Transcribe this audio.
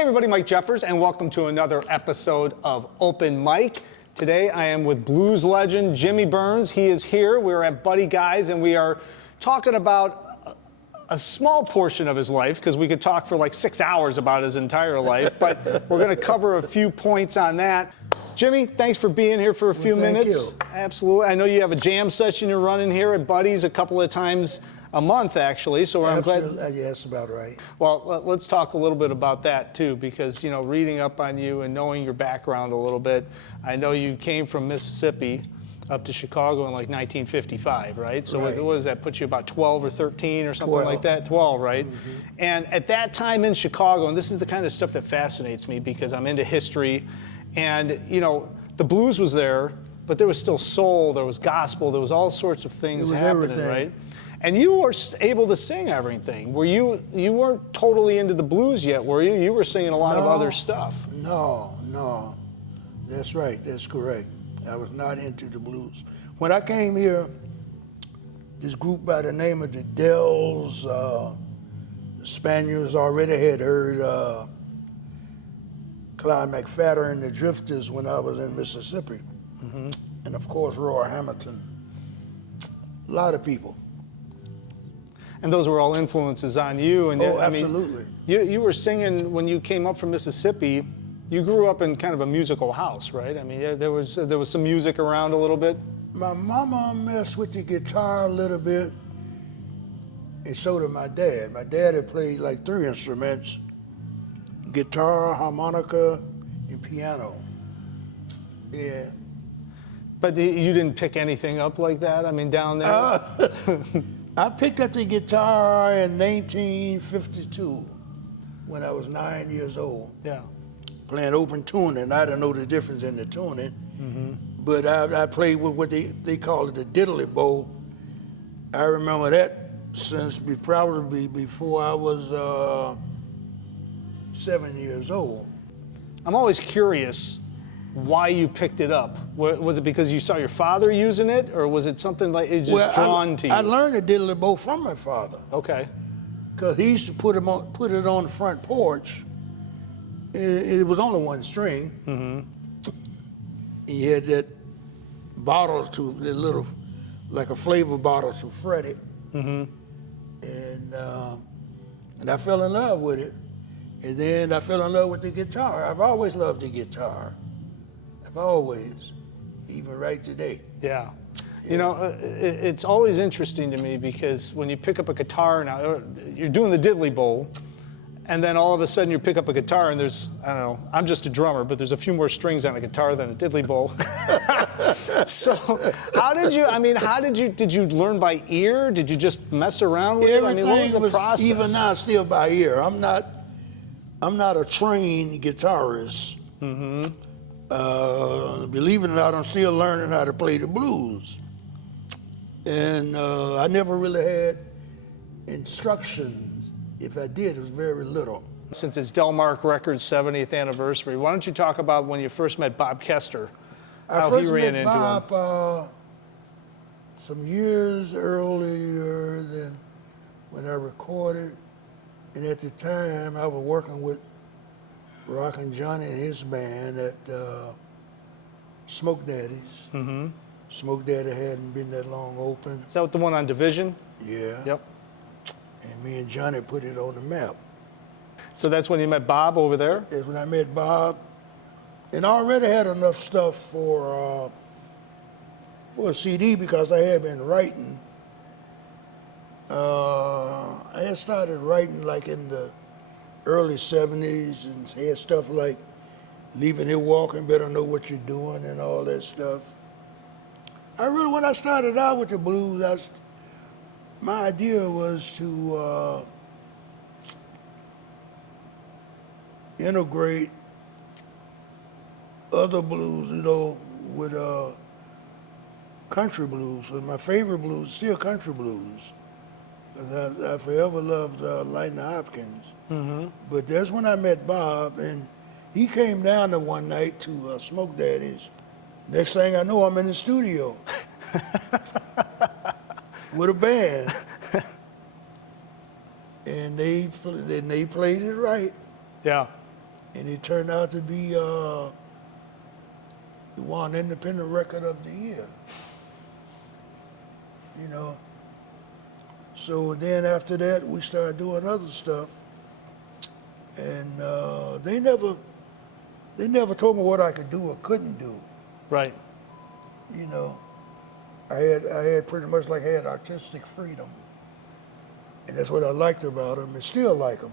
Hey everybody, Mike Jeffers, and welcome to another episode of Open Mic. Today I am with blues legend Jimmy Burns. He is here. We're at Buddy Guy's and we are talking about a small portion of his life, because we could talk for like 6 hours about his entire life, but we're going to cover a few points on that. Jimmy, thanks for being here for a few minutes. Thank you. Absolutely. I know you have a jam session you're running here at Buddy's a couple of times a month, actually, so I'm glad. Yeah, that's about right. Well, let's talk a little bit about that too, because reading up on you and knowing your background a little bit, I know you came from Mississippi up to Chicago in like 1955, right? So Right. what does that put you, about 12 or 13 or something 12. like that? 12, right? Mm-hmm. And at that time in Chicago, and this is the kind of stuff that fascinates me because I'm into history, and the blues was there, but there was still soul, there was gospel, there was all sorts of things happening, everything. right? And you were able to sing everything. You weren't totally into the blues yet, were you? You were singing a lot of other stuff. No. That's right. That's correct. I was not into the blues. When I came here, this group by the name of the Dells, the Spaniards already had heard Clyde McFadden and the Drifters when I was in Mississippi. Mm-hmm. And of course, Roy Hamilton. A lot of people. And those were all influences on you. And Absolutely. You were singing when you came up from Mississippi. You grew up in kind of a musical house, right? I mean, there was some music around a little bit. My mama messed with the guitar a little bit, and so did my dad. My dad had played like 3 instruments: guitar, harmonica, and piano. Yeah. But you didn't pick anything up like that? I mean, down there? I picked up the guitar in 1952 when I was 9 years old. Yeah. Playing open tuning. I didn't know the difference in the tuning, Mm-hmm. but I played with what they call it the diddly bow. I remember that since probably before I was 7 years old. I'm always curious why you picked it up. Was it because you saw your father using it, or was it something like it's just drawn to you? I learned the diddly bow from my father, Okay. because he used to put it on the front porch. It was only one string. Mm-hmm. He had that bottle the little, like a flavor bottle to fret it. Mm-hmm. And I fell in love with it. And then I fell in love with the guitar. I've always loved the guitar. I've always, even right today. Yeah. It's always interesting to me because when you pick up a guitar now, you're doing the diddly bow, and then all of a sudden you pick up a guitar and there's, I don't know, I'm just a drummer, but there's a few more strings on a guitar than a diddly bow. So did you learn by ear? Did you just mess around with it? I mean, what was the process? Even now, still by ear. I'm not a trained guitarist. Mm-hmm. Believe it or not, I'm still learning how to play the blues. And I never really had instructions. If I did, it was very little. Since it's Delmark Records' 70th anniversary, why don't you talk about when you first met Bob Kester, how he ran into him? I first met Bob some years earlier than when I recorded. And at the time, I was working with Rockin' Johnny and his band at Smoke Daddy's. Mm-hmm. Smoke Daddy hadn't been that long open. Is that the one on Division? Yeah. Yep. And me and Johnny put it on the map. So that's when you met Bob over there? That's when I met Bob. And I already had enough stuff for a CD because I had been writing. I had started writing like in the early 70s and had stuff like Leaving Here Walking, Better Know What You're Doing and all that stuff. When I started out with the blues, my idea was to integrate other blues, with country blues. So my favorite blues is still country blues. I forever loved Lightning Hopkins. Mm-hmm. But that's when I met Bob, and he came down there one night to Smoke Daddy's. Next thing I know, I'm in the studio with a band. And they played it right. Yeah. and it turned out to be won Independent Record of the Year. You know. So then after that, we started doing other stuff, and they never told me what I could do or couldn't do. Right. You know, I had pretty much like had artistic freedom, and that's what I liked about them, and still like them.